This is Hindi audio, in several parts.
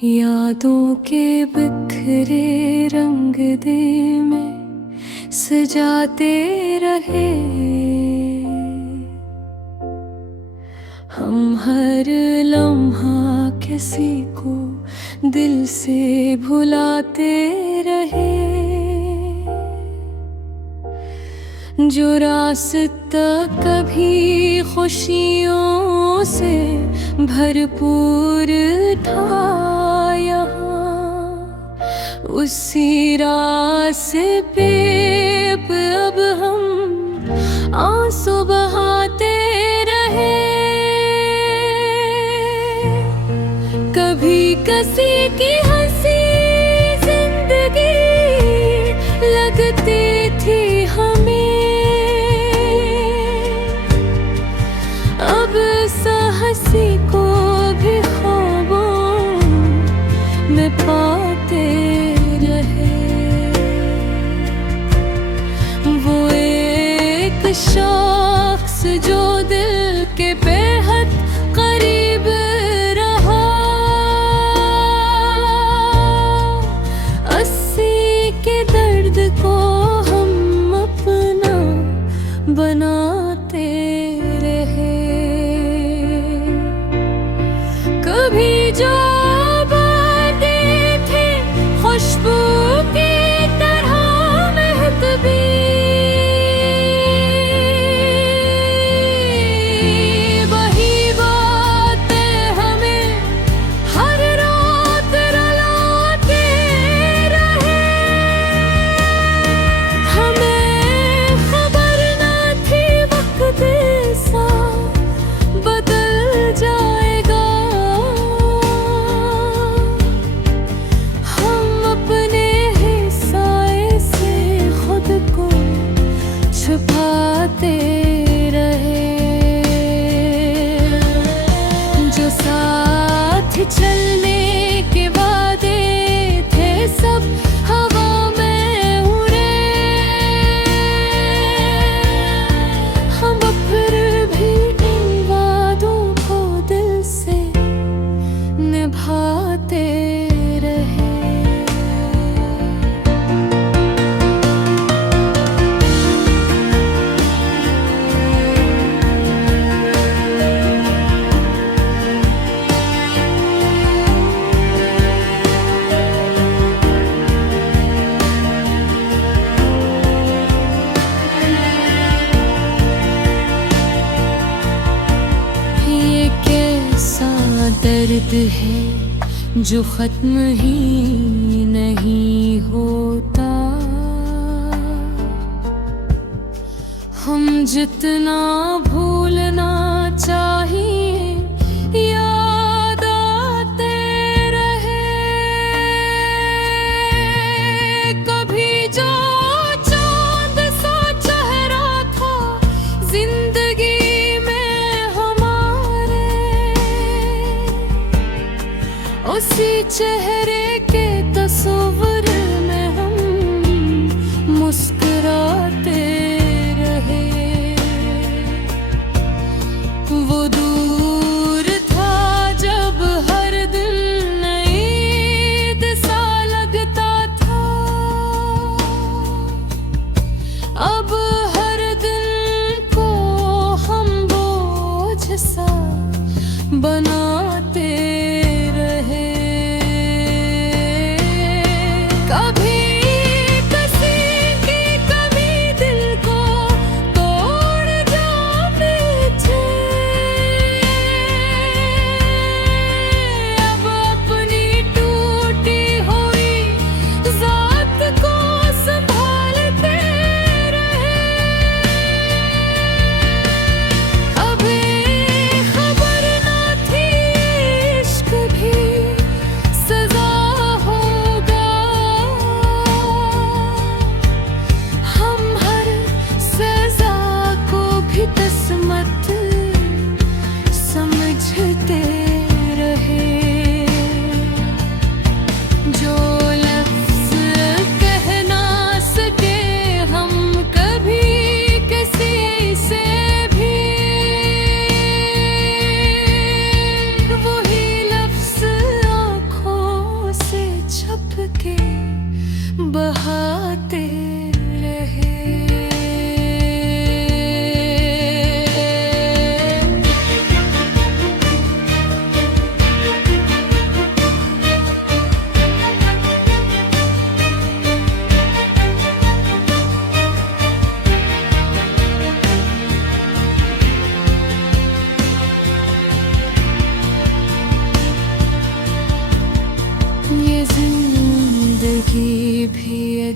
यादों के बिखरे रंग दे में सजाते रहे हम। हर लम्हा किसी को दिल से भुलाते रहे। जो रास्ता कभी खुशियों से भरपूर था यहाँ, उसी रास्ते पे अब हम आंसू बहाते रहे। कभी किसी की हंसी जिंदगी लगती थी हमें, अब हंसी को भी ख्वाबों में पाते रहे। वो एक शख्स जो दिल के बेहद करीब रहा, 80 के दर्द को हम अपना बनाते रहे। कभी जो बातें थी खुशबू की तरह महकती, वही बातें हमें हर रात रुलाते रहे। हमें खबर न थी वक्त ऐसा बदल जाएगा। छुपाते रहे। जो साथ चलने के वादे थे सब हवा में उड़े। हम फिर भी इन वादों को दिल से निभाते रहे। दर्द है जो खत्म ही नहीं होता। हम जितना भूलना चाहिए याद आते रहे। कभी जो चांद सा चेहरा था जिंदगी उसी चेहरे के तस्वीर में हम मुस्कुराते रहे। वो दूर था जब हर दिन ईद सा लगता था, अब हर दिन को हम बोझ सा बनाते रहे। कभी किसी की कभी दिल को तोड़ जाते थे,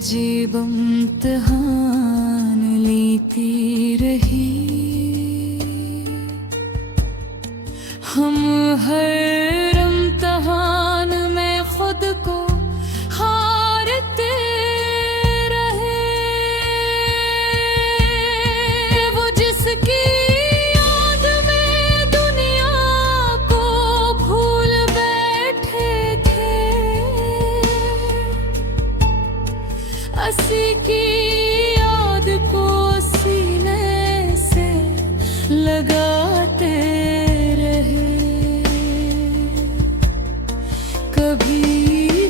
अजीब इम्तिहान लेती रही। हम हर इम्तिहान में खुद को हारते रहे। वो जिसकी याद में दुनिया को भूल बैठे थे, अस्सी की याद को सीने से लगाते रहे। कभी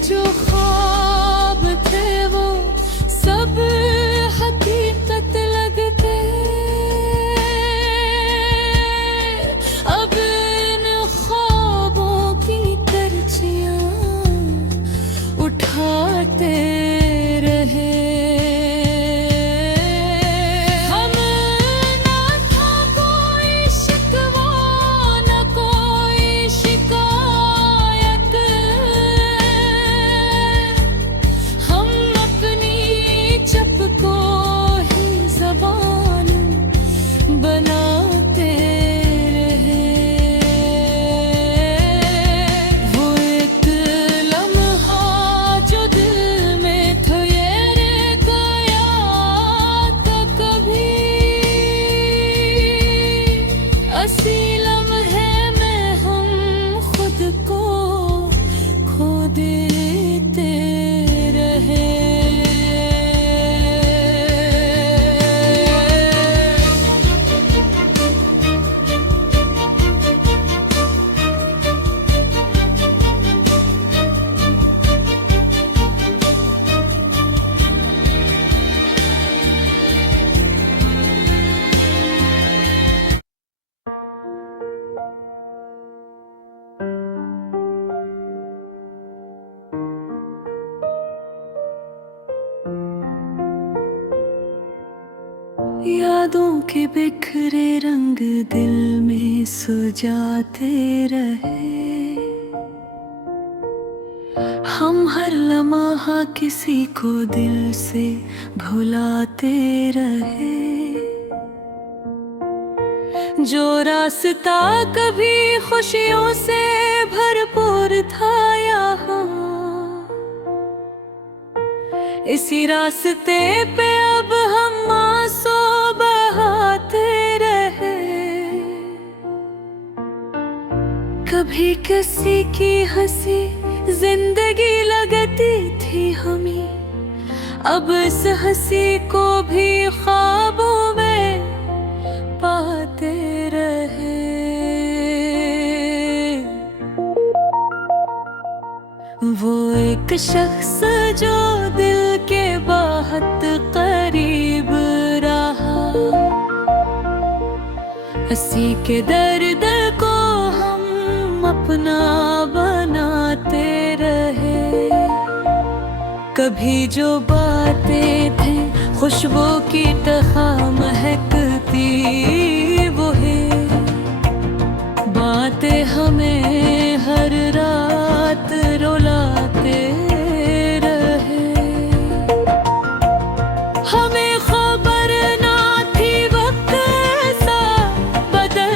जो ख्वाब थे वो सब हकीकत लगते। अब इन ख्वाबों की करचियां उठाते रहे। हम ना था कोई शिकवा न कोई शिकायत। हम अपनी चप को ही ज़बान बनाते रहे। वो एक लम्हा जो दिल में था ये रे गया था कभी। अस्सी लम्हे में हम खुद को खो देते रहे। यादों के बिखरे रंग दिल में सुजाते रहे। हम हर लम्हा किसी को दिल से भुलाते रहे। जो रास्ता कभी खुशियों से भरपूर था यहाँ, इसी रास्ते पे अब हम आंसू बहाते रहे। कभी किसी की हंसी जिंदगी लगती थी हमें, अब इस हंसी को भी ख्वाबों में पाते रहे। वो एक शख्स जो दिल के बहुत करीब रहा, अस्सी के दर्द को हम अपना बनाते रहे। कभी जो बातें थी खुशबू की तरह महकती, वो है बातें हमें हर रात रुलाते रहे। हमें खबर ना थी वक्त ऐसा बदल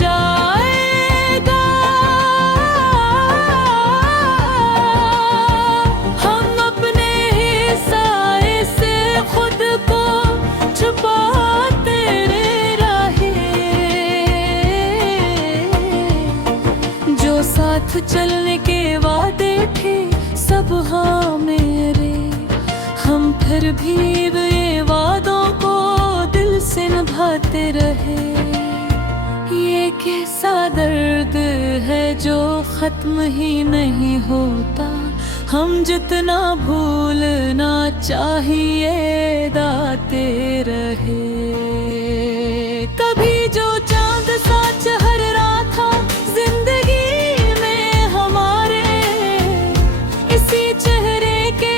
जाएगा। हम अपने ही साए से खुद को छुपाते रहे। जो साथ चलने के वादे थे सब हाँ मेरे, हम फिर भी ये वादों को दिल से निभाते रहे। ये कैसा दर्द है जो खत्म ही नहीं होता, हम जितना भूलना चाहिए दाते रहे। कभी जो चांद सा चहर रहा था जिंदगी में हमारे, इसी चेहरे के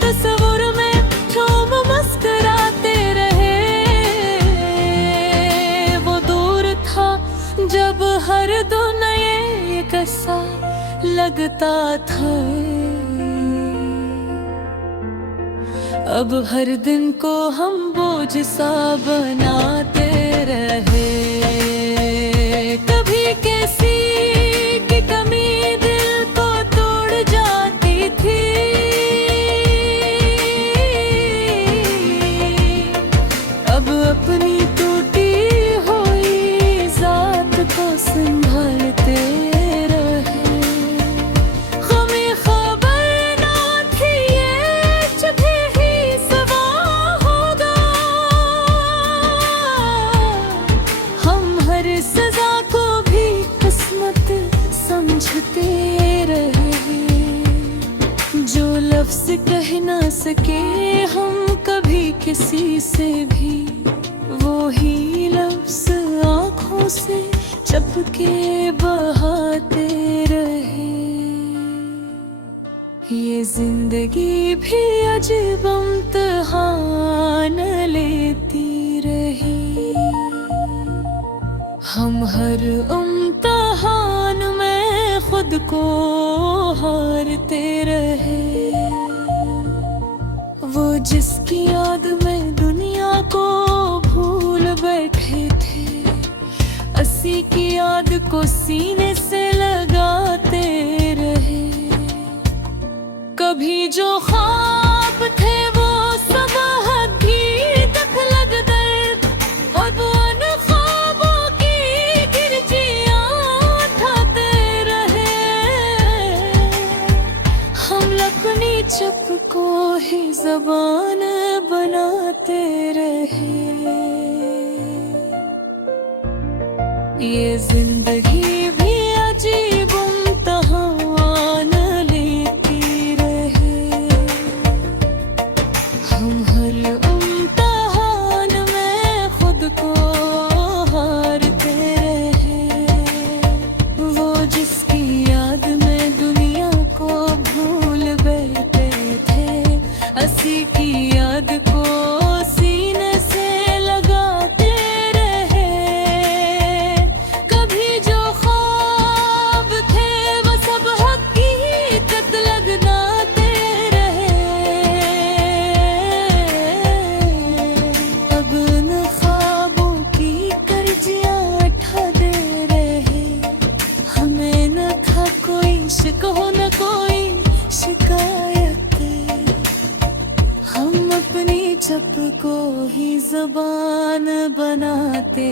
तस्वुर में झूम मुस्कुराते रहे। वो दूर था जब हर दुनिया एक सा लगता था, अब हर दिन को हम बोझ सा बनाते रहे। कभी कैसी की कमी दिल को तोड़ जाती थी, अब अपनी टूटी हुई जात को संभालते रहे। हमें खबर ना थी ये चुके ही सवा होगा, हम हर सजा को भी किस्मत समझते रहे। जो लफ्ज कह ना सके हम कभी किसी से भी, वो ही लफ्ज आँखों से चपके बहाते रहे। ये जिंदगी भी अजीब इम्तिहान लेती रही, हम हर इम्तिहान में खुद को हारते रहे। वो जिसकी याद में दुनिया को भूल बैठे थे, अस्सी की याद को सीने से लगाते रहे। कभी जो ख्वाब थे वो सब हकीकत लग दर्द, अब उन ख्वाबों की गिरजियां उठाते रहे। हम अपनी चुप को ही ज़बान बनाते रहे। ये जिंदगी भी अजीब इम्तिहान लेती रहे, हम हर इम्तिहान में खुद को हारते रहे। वो जिसकी याद में दुनिया को भूल बैठे थे, अस्सी की याद को सीने से लगाते रहे। कभी जो ख्वाब थे वो सब हकीकत लगनाते रहे। अब उन ख्वाबों की कर्जियां उठा दे रहे। हमें न था कोई शिकवा न कोई शिकायत, हम अपनी चप को ही ज़बान बनाते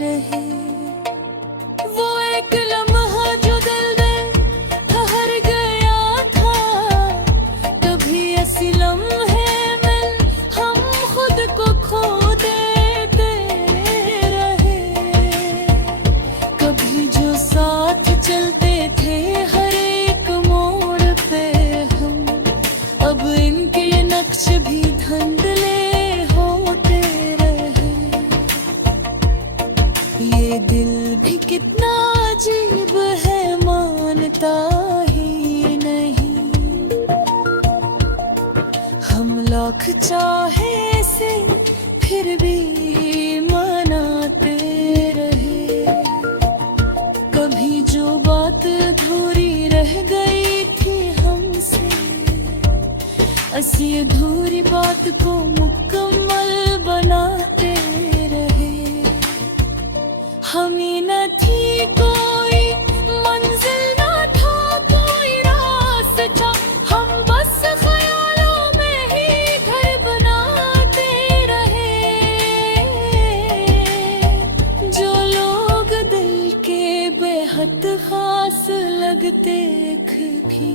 रहे। वो एक लम्हा जो दिल में ठहर गया था, कभी ऐसी लम्हे में हम खुद को खो देते रहे। कभी जो साथ चलते थे हर एक मोड़ पे हम, अब इनके नक्श भी धुंधले होते रहे। ये दिल भी कितना अजीब है मानता ही नहीं, हम लाख चाहे से फिर भी मनाते रहे। कभी जो बात अधूरी रह गई थी हमसे, अस्सी अधूरी बात को मुकम्मल बनाते रहे। हमें न थी कोई मंजिल, न था कोई रास्ता, हम बस ख्यालों में ही घर बनाते रहे। जो लोग दिल के बेहद खास लगते भी,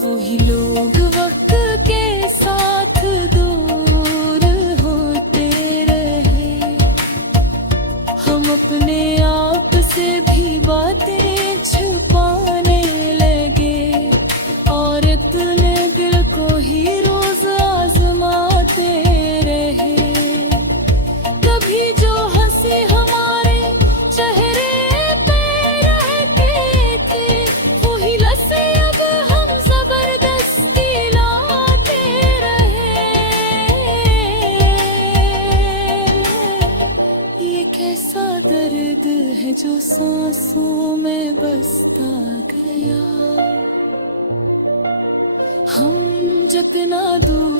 वही लोग वक्त के साथ दूर होते रहे। हम अपने आप से भी बातें छुपाने लगे, और इतने दिल को ही रोज आजमाते रहे। कभी जो हंसी हमारे चेहरे पे रहती थी, वही लसे अब हम जबरदस्ती लाते रहे। ये कैसा दर्द है जो सांसों में बसता गया, जितना दूर